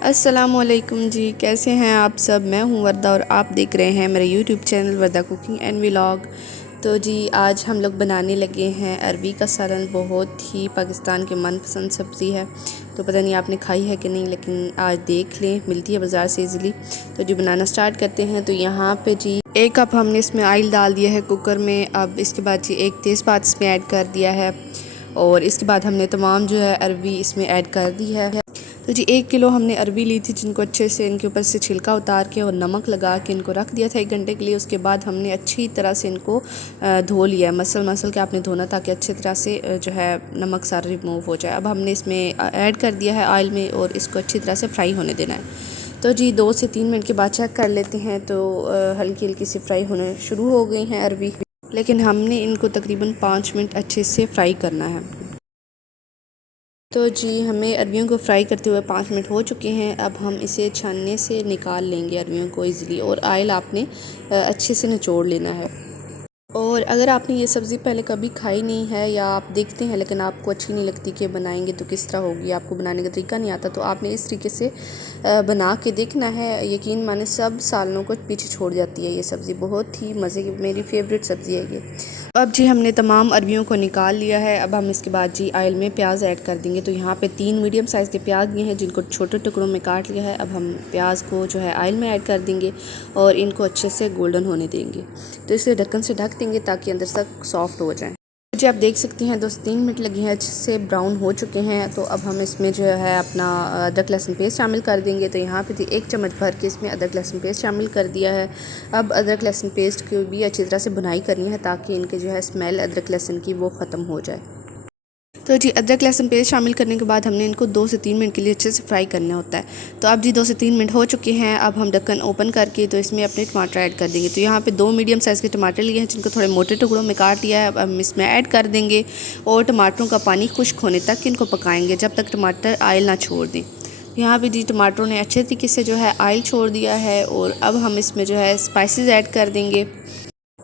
अस्सलामुअलैकुम जी, कैसे हैं आप सब। मैं हूं वर्दा और आप देख रहे हैं मेरा YouTube channel Warda cooking and vlog. तो जी आज हम लोग बनाने लगे हैं अरबी का सालन। बहुत ही पाकिस्तान के मनपसंद सब्ज़ी है। तो पता नहीं आपने खाई है कि नहीं, लेकिन आज देख लें, मिलती है बाज़ार से इजीली। तो जी बनाना स्टार्ट करते हैं। तो यहाँ पे जी 1 कप हमने इसमें ऑयल डाल दिया है कुकर में। अब इसके बाद जी 1 तेज़पात इसमें ऐड कर दिया है और इसके बाद हमने तमाम जो है अरबी इसमें ऐड कर दी है। तो जी 1 किलो हमने अरबी ली थी, जिनको अच्छे से इनके ऊपर से छिलका उतार के और नमक लगा के इनको रख दिया था 1 घंटे के लिए। उसके बाद हमने अच्छी तरह से इनको धो लिया, मसल के आपने धोना ताकि अच्छी तरह से जो है नमक सारा रिमूव हो जाए। अब हमने इसमें ऐड कर दिया है ऑयल में और इसको अच्छी तरह से फ्राई होने देना है। तो जी 2 से 3 मिनट के बाद चेक कर लेते हैं। तो हल्की हल्की सी फ्राई होने शुरू हो गई हैं अरबी, लेकिन हमने इनको तकरीबन 5 मिनट अच्छे से फ्राई करना है। तो जी हमें अरबियों को फ्राई करते हुए 5 मिनट हो चुके हैं। अब हम इसे छानने से निकाल लेंगे अरबियों को ईज़िली, और ऑयल आपने अच्छे से निचोड़ लेना है। और अगर आपने ये सब्ज़ी पहले कभी खाई नहीं है या आप देखते हैं लेकिन आपको अच्छी नहीं लगती कि बनाएंगे तो किस तरह होगी, आपको बनाने का तरीका नहीं आता, तो आपने इस तरीके से बना के देखना है। यकीन माने सब सालों को पीछे छोड़ जाती है ये सब्ज़ी। बहुत ही मज़े की, मेरी फेवरेट सब्ज़ी है ये। अब जी हमने तमाम अरबियों को निकाल लिया है। अब हम इसके बाद जी ऑयल में प्याज ऐड कर देंगे। तो यहाँ पे 3 मीडियम साइज़ के प्याज लिए हैं, जिनको छोटे टुकड़ों में काट लिया है। अब हम प्याज को जो है ऑयल में ऐड कर देंगे और इनको अच्छे से गोल्डन होने देंगे। तो इसे ढक्कन से ढक देंगे ताकि अंदर तक सॉफ्ट हो जाए। जी आप देख सकती हैं 2 से 3 मिनट लगी हैं, अच्छे से ब्राउन हो चुके हैं। तो अब हम इसमें जो है अपना अदरक लहसुन पेस्ट शामिल कर देंगे। तो यहाँ पे 1 चम्मच भर के इसमें अदरक लहसुन पेस्ट शामिल कर दिया है। अब अदरक लहसुन पेस्ट की भी अच्छी तरह से भुनाई करनी है ताकि इनके जो है स्मेल अदरक लहसुन की वो ख़त्म हो जाए। तो जी अदरक लहसुन पेस्ट शामिल करने के बाद हमने इनको 2 से 3 मिनट के लिए अच्छे से फ्राई करना होता है। तो अब जी 2 से 3 मिनट हो चुके हैं। अब हम ढक्कन ओपन करके तो इसमें अपने टमाटर ऐड कर देंगे। तो यहाँ पे 2 मीडियम साइज़ के टमाटर लिए हैं, जिनको थोड़े मोटे टुकड़ों में काट लिया है। अब हम इसमें ऐड कर देंगे और टमाटरों का पानी खुश्क होने तक इनको पकाएंगे, जब तक टमाटर ऑयल ना छोड़ दें। यहाँ पे जी टमाटरों ने अच्छे तरीके से जो है ऑयल छोड़ दिया है और अब हम इसमें जो है स्पाइसेस ऐड कर देंगे।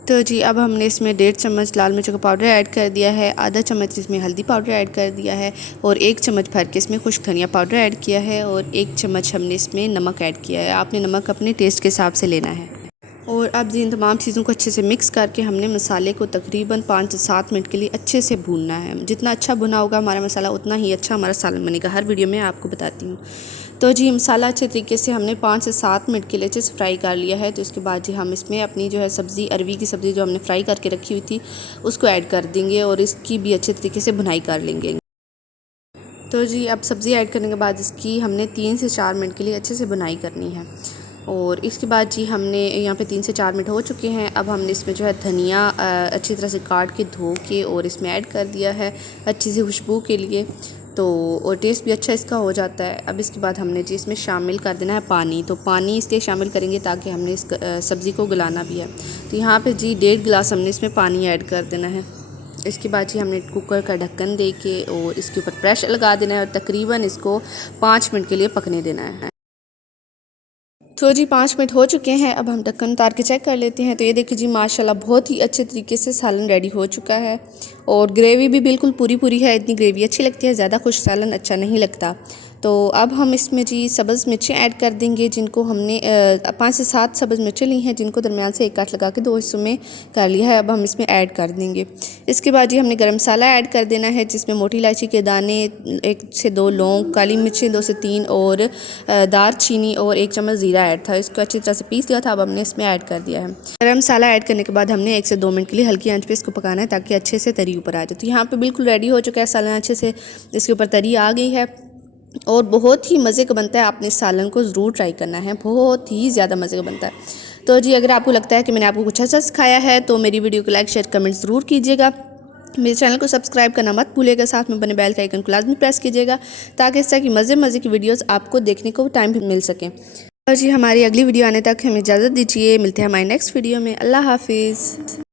तो जी अब हमने इसमें 1.5 चम्मच लाल मिर्च का पाउडर ऐड कर दिया है, आधा चम्मच इसमें हल्दी पाउडर ऐड कर दिया है और 1 चम्मच भर के इसमें खुश्क धनिया पाउडर ऐड किया है और 1 चम्मच हमने इसमें नमक ऐड किया है। आपने नमक अपने टेस्ट के हिसाब से लेना है। और अब इन तमाम चीज़ों को अच्छे से मिक्स करके हमने मसाले को तकरीबन 5 से 7 मिनट के लिए अच्छे से भूनना है। जितना अच्छा भुना होगा हमारा मसाला, उतना ही अच्छा हमारा सालन बनेगा। हर वीडियो में आपको बताती हूँ। तो जी मसाला अच्छे तरीके से हमने 5 से 7 मिनट के लिए अच्छे से फ्राई कर लिया है। तो इसके बाद जी हम इसमें अपनी जो है सब्ज़ी, अरबी की सब्ज़ी जो हमने फ्राई करके रखी हुई थी, उसको ऐड कर देंगे और इसकी भी अच्छे तरीके से भुनाई कर लेंगे। तो जी अब सब्ज़ी ऐड करने के बाद इसकी हमने 3 से 4 मिनट के लिए अच्छे से भुनाई करनी है। और इसके बाद जी हमने यहाँ पे 3 से 4 मिनट हो चुके हैं। अब हमने इसमें जो है धनिया अच्छी तरह से काट के धो के और इसमें ऐड कर दिया है अच्छी सी खुशबू के लिए। तो और टेस्ट भी अच्छा इसका हो जाता है। अब इसके बाद हमने जी इसमें शामिल कर देना है पानी। तो पानी इसलिए शामिल करेंगे ताकि हमने इस सब्ज़ी को गलाना भी है। तो यहाँ पे जी 1.5 गिलास हमने इसमें पानी ऐड कर देना है। इसके बाद जी हमने कुकर का ढक्कन दे के और इसके ऊपर प्रेशर लगा देना है और तकरीबन इसको 5 मिनट के लिए पकने देना है। तो जी 5 मिनट हो चुके हैं। अब हम ढक्कन उतार के चेक कर लेते हैं। तो ये देखिए जी माशाल्लाह बहुत ही अच्छे तरीके से सालन रेडी हो चुका है और ग्रेवी भी बिल्कुल पूरी पूरी है। इतनी ग्रेवी अच्छी लगती है, ज़्यादा खुश सालन अच्छा नहीं लगता। तो अब हम इसमें जी सब्ज़ मिर्चें ऐड कर देंगे, जिनको हमने 5 से 7 सब्ज़ मिर्चें ली हैं, जिनको दरमियान से एक काट लगा के 2 हिस्सों में कर लिया है। अब हम इसमें ऐड कर देंगे। इसके बाद जी हमने गरम मसाला ऐड कर देना है, जिसमें मोटी इलायची के दाने, 1 से 2 लौंग, काली मिर्चें 2 से 3 और दारचीनी और 1 चम्मच ज़ीरा ऐड था। इसको अच्छी तरह से पीस लिया था। अब हमने इसमें ऐड कर दिया है। गरम मसाला ऐड करने के बाद हमने 1 से 2 मिनट के लिए हल्की आंच पे इसको पकाना है ताकि अच्छे से तरी ऊपर आ जाए। तो यहाँ पे बिल्कुल रेडी हो चुका है सालन, अच्छे से इसके ऊपर तरी आ गई है और बहुत ही मज़े का बनता है। आपने इस सालन को ज़रूर ट्राई करना है, बहुत ही ज़्यादा मज़े का बनता है। तो जी अगर आपको लगता है कि मैंने आपको कुछ अच्छा सिखाया है तो मेरी वीडियो को लाइक, शेयर, कमेंट ज़रूर कीजिएगा। मेरे चैनल को सब्सक्राइब करना मत भूलिएगा, साथ में बने बेल का आइकन को लाजमी प्रेस कीजिएगा ताकि इस तरह की मज़े की वीडियोस आपको देखने को टाइम भी मिल सकें। और जी हमारी अगली वीडियो आने तक हमें इजाज़त दीजिए। मिलते हैं हमारी नेक्स्ट वीडियो में। अल्लाह हाफिज़।